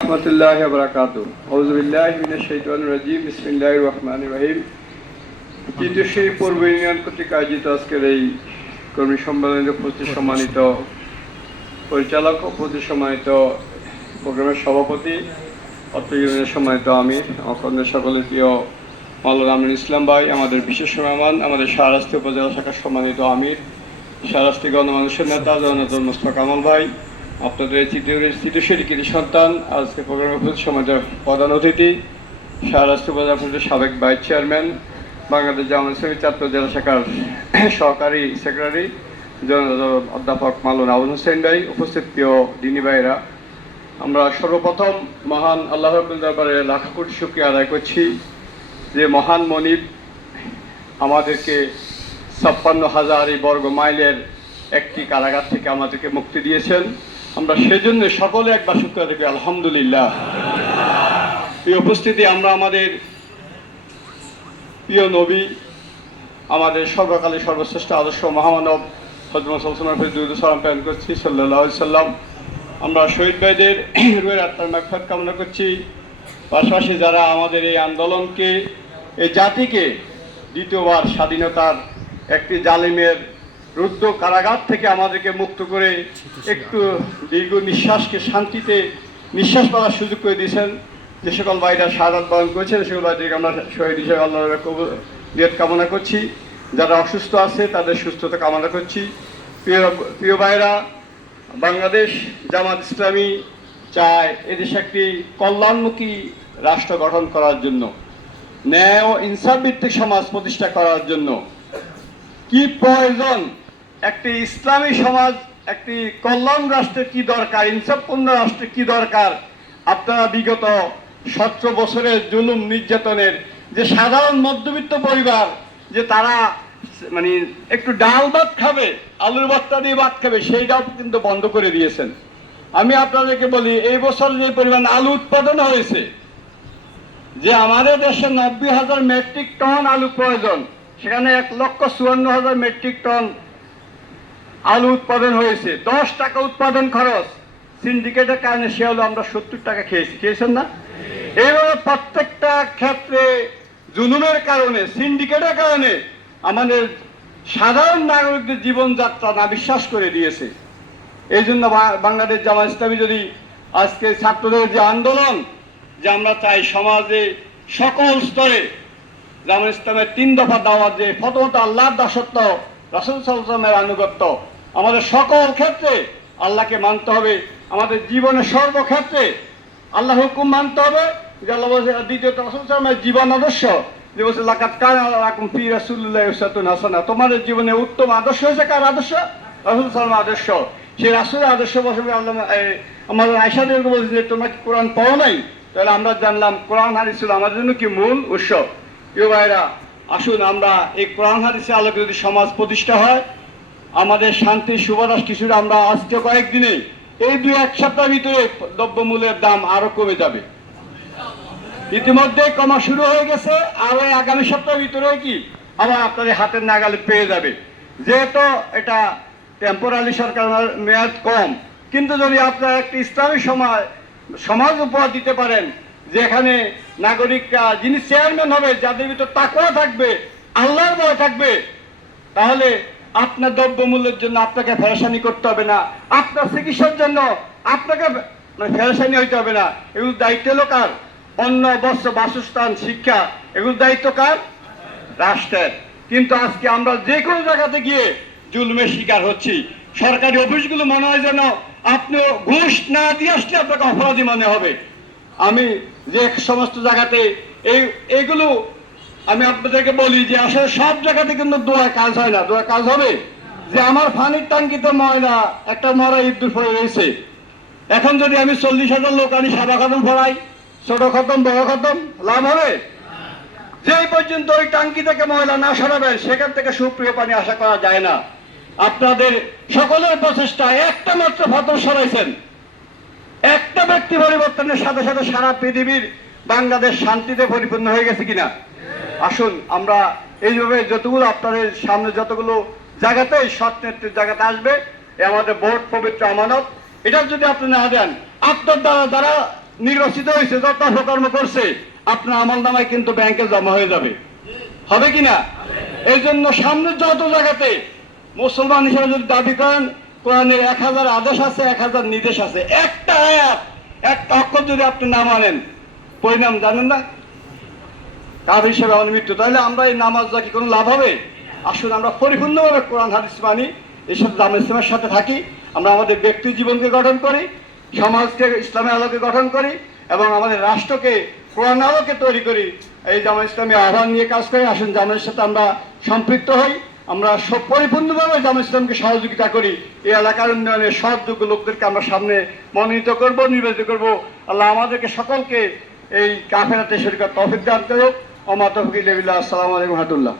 রহমতুল্লাহি ওয়া বারাকাতুহু। আউযু বিল্লাহি মিনাশ শাইতানির রাজীম। বিসমিল্লাহির রহমানির রহিম। তৃতীয় পূর্ব ইউনিয়ন কর্তৃক আয়োজিত আজকের এই কর্মী সম্মেলনের উপস্থিত সম্মানিত পরিচালক, উপস্থিত সম্মানিত প্রোগ্রামের সভাপতি, অত্র ইউনিয়নের সম্মানিত আমির, আমাদের সকলের প্রিয় মাওলানা আমিনুল ইসলাম ভাই, আমাদের বিশেষ মেহমান, আমাদের শাহরাস্তি উপজেলা শাখার সম্মানিত আমির, শাহরাস্তি গণমানুষের নেতা জননেতা মোস্তফা কামাল ভাই, আপনাদের এই তৃতীয় কৃতি সন্তান, আজকে প্রোগ্রামের উপস্থিত সম্মানিত প্রধান অতিথি, শাহরাস্তি উপজেলা পরিষদের সাবেক ভাইস চেয়ারম্যান, বাংলাদেশ জামায়াত ইসলামী চাঁদপুর জেলা শাখার সহকারী সেক্রেটারি অধ্যাপক মাওলানা আবুল হোসেন ভাই, উপস্থিত প্রিয় দিনী ভাইরা, আমরা সর্বপ্রথম মহান আল্লাহ রাব্বুল দরবারে লাখ কোটি শুকরিয়া আদায় করছি যে মহান মনিব আমাদেরকে ৫৬,০০০ বর্গ মাইলের একটি কারাগার থেকে আমাদেরকে মুক্তি দিয়েছেন। আমরা সেজন্য সকলে একবার শুকরিয়া দেখি আলহামদুলিল্লাহ। এই উপস্থিতি আমরা আমাদের প্রিয় নবী, আমাদের সর্বকালে সর্বশ্রেষ্ঠ আদর্শ মহামানব হযরত সাল্লাল্লাহু আলাইহি ওয়াসাল্লাম প্রেরণ করছি সাল্লাল্লাহু আলাইহি সাল্লাম। আমরা শহীদ ভাইদের রুহের আত্মার মাগফিরাত কামনা করছি। পাশাপাশি যারা আমাদের এই আন্দোলনকে, এই জাতিকে দ্বিতীয়বার স্বাধীনতার একটি জালিমের রুদ্ধ কারাগার থেকে আমাদেরকে মুক্ত করে একটু দীর্ঘ নিঃশ্বাসকে শান্তিতে নিঃশ্বাস পাওয়ার সুযোগ করে দিয়েছেন, যে সকল ভাইরা শাহাদাত বরণ করেছেন সে সকল ভাইদেরকে আমরা শহীদ হিসেবে আল্লাহর কবুলিয়ত কামনা করছি। যারা অসুস্থ আছে তাদের সুস্থতা কামনা করছি। প্রিয় ভাইরা, বাংলাদেশ জামাত ইসলামী চায় এদেশে একটি কল্যাণমুখী রাষ্ট্র গঠন করার জন্য, ন্যায় ও ইনসাফ ভিত্তিক সমাজ প্রতিষ্ঠা করার জন্য কি প্রয়োজন, একটি ইসলামী সমাজ, একটি কল্যাণ রাষ্ট্রের কি দরকার, ইনসাফপূর্ণ রাষ্ট্রের কি দরকার, আপনারা বিগত ১৭ বছরের জুলুম নির্যাতনের যে সাধারণ মধ্যবিত্ত পরিবার যে তারা মানে একটু ডাল ভাত খাবে, আলুর ভর্তা দিয়ে ভাত খাবে, সেইটাও কিন্তু বন্ধ করে দিয়েছেন। আমি আপনাদেরকে বলি, এই বছর যে পরিমাণ আলু উৎপাদন হয়েছে, যে আমাদের দেশে ৯০,০০০ মেট্রিক টন আলু প্রয়োজন, সেখানে ১,৫৪,০০০ মেট্রিক টন আলু উৎপাদন হয়েছে। ১০ টাকা উৎপাদন খরচ, সিন্ডিকেটের কারণে সে হলো আমরা ৭০ টাকা খেয়েছেন না? এইভাবে প্রত্যেকটা ক্ষেত্রে জুলুমের কারণে, সিন্ডিকেটের কারণে আমাদের সাধারণ নাগরিকদের জীবনযাত্রা নাবিশ্বাস করে দিয়েছে। এই জন্য বাংলাদেশ জামায়াত ইসলামী যদি আজকে ছাত্রদের যে আন্দোলন, যে আমরা চাই সমাজে সকল স্তরে জামায়াত ইসলামের ৩ দফা দাওয়াত, যে প্রথমত আল্লাহর দাসত্ব, রাসূল সাল্লাল্লাহু আলাইহি ওয়াসাল্লামের আনুগত্য, আমাদের সকল ক্ষেত্রে আল্লাহকে মানতে হবে, আমাদের জীবনের সর্বক্ষেত্রে আল্লাহ হুকুম মানতে হবে। যে আল্লাহ বলছে, দ্বিতীয়ত রাসূল সাল্লাল্লাহু আলাইহি ওয়াসাল্লামের জীবন আদর্শ, যে বলছে লাকাদ কানা লাকুম ফি রাসূলিল্লাহি উসওয়াতুন হাসানাহ, তোমাদের জীবনে উত্তম আদর্শ হয়েছে কার আদর্শ? রাসূল সাল্লাল্লাহু আলাইহি ওয়াসাল্লামের আদর্শ। সেই রাসূলের আদর্শ বসে আল্লাহ আমাদের আয়েশাদেরকে বলছে যে তোমরা কি কোরআন পড়ো নাই? তাহলে আমরা জানলাম কোরআন হাদিস ছিল আমাদের জন্য কি মূল উৎস। প্রিয় ভাইরা, আসুন আমরা এই কোরআন হাদিসের আলোকে যদি সমাজ প্রতিষ্ঠা হয়, আমাদের শান্তির সুবাতাস কিছুটা আমরা আজকে কয়েকদিনে, এই ২-১ সপ্তাহের ভিতরে দ্রব্যমূল্যের দাম আরো কমে যাবে। ইতিমধ্যে কমা শুরু হয়ে গেছে, আরো আগামী সপ্তাহের ভিতরে কি আবার আপনাদের হাতের নাগালে পেয়ে যাবে। যেহেতু এটা টেম্পোরারি সরকার মেয়াদ কম, কিন্তু যদি আপনারা একটি ইসলামী সমাজ উপহার দিতে পারেন, যেখানে নাগরিকরা, যিনি চেয়ারম্যান হবে, যাদের ভিতর তাকওয়া থাকবে, আল্লাহর ভয় থাকবে, তাহলে আপনার দ্রব্যমূল্যের জন্য আপনাকে ফেরেশানি করতে হবে না, আপনার চিকিৎসার জন্য আপনাকে ফেরেশানি হইতে হবে না। এগুলো দায়িত্ব হলো কার? অন্ন, বস্ত্র, বাসস্থান, শিক্ষা, এগুলো দায়িত্ব কার? রাষ্ট্রের। কিন্তু আজকে আমরা যে কোনো জায়গাতে গিয়ে জুলুমের শিকার হচ্ছি। সরকারি অফিসগুলো মনে হয় যেন আপনি ঘুষ না দিয়ে আসলে আপনাকে অপরাধী মনে হবে। আমি যে সমস্ত জায়গাতে এইগুলো আমি আপনাদেরকে বলি যে আসলে সব জায়গাতে কিন্তু দোয়া কাজ হয় না। দোয়া কাজ হবে যে আমার পানির ট্যাঙ্কিতে ময়লা একটা মরা ইঁদুর পড়ে রয়েছে, এখন যদি আমি ৪০,০০০ লোক আনি সাদা খতম ফড়াই, ছোট খতম বড় খতম, লাভ হবে? যেই পর্যন্ত ওই ট্যাঙ্কি থেকে ময়লা না সরাবেন, সেখান থেকে সুপ্রিয় পানি আশা করা যায় না। আপনাদের সকলের প্রচেষ্টায় একটা মাত্র ফতর সরাইছেন, একটা ব্যক্তি পরিবর্তনের সাথে সাথে সারা পৃথিবীর বাংলাদেশ শান্তিতে পরিপূর্ণ হয়ে গেছে কিনা? আসুন আমরা এইভাবে যতগুলো আপনাদের সামনে যতগুলো জায়গাতেই সৎ নেতৃত্বের জায়গাতে আসবে, আমাদের ভোট পবিত্র আমানত, এটা যদি আপনি না দেন, আপনার দ্বারা নির্বাচিত হয়েছে, যত অপকর্ম করছে, আপনার আমল নামায় কিন্তু ব্যাংকে জমা হয়ে যাবে। হবে কিনা? এই জন্য সামনে যত জায়গাতে মুসলমান হিসেবে যদি দাবি করেন, কোরআনের 1000 আদেশ আছে, 1000 নির্দেশ আছে, একটা আয়াত, একটা অক্ষর যদি আপনি না মানেন, পরিণাম জানেন না, কাফির হিসেবে আমাদের মৃত্যু। তাহলে আমরা এই নামাজ যা কি কোনো লাভ হবে? আসলে আমরা পরিপূর্ণভাবে কোরআন হাদিস মানি, এইসব জামাত ইসলামের সাথে থাকি, আমরা আমাদের ব্যক্তি জীবনকে গঠন করি, সমাজকে ইসলামের আলোকে গঠন করি, এবং আমাদের রাষ্ট্রকে কোরআন আলোকে তৈরি করি। এই জামাত ইসলামী আহ্বান নিয়ে কাজ করি। আসুন জামাতের সাথে আমরা সম্পৃক্ত হই, আমরা সব পরিপূর্ণভাবে জামাত ইসলামকে সহযোগিতা করি। এই এলাকার উন্নয়নে সৎযোগ্য লোকদেরকে আমরা সামনে মনোনীত করব, নির্বাচিত করব। আল্লাহ আমাদেরকে সকলকে এই কাফেরাতে শরীর তৌফিক দান করুক। ওমা তৌফিক ইল্লা বিল্লাহ। আসসালামু আলাইকুম ওয়া রাহমাতুল্লাহ।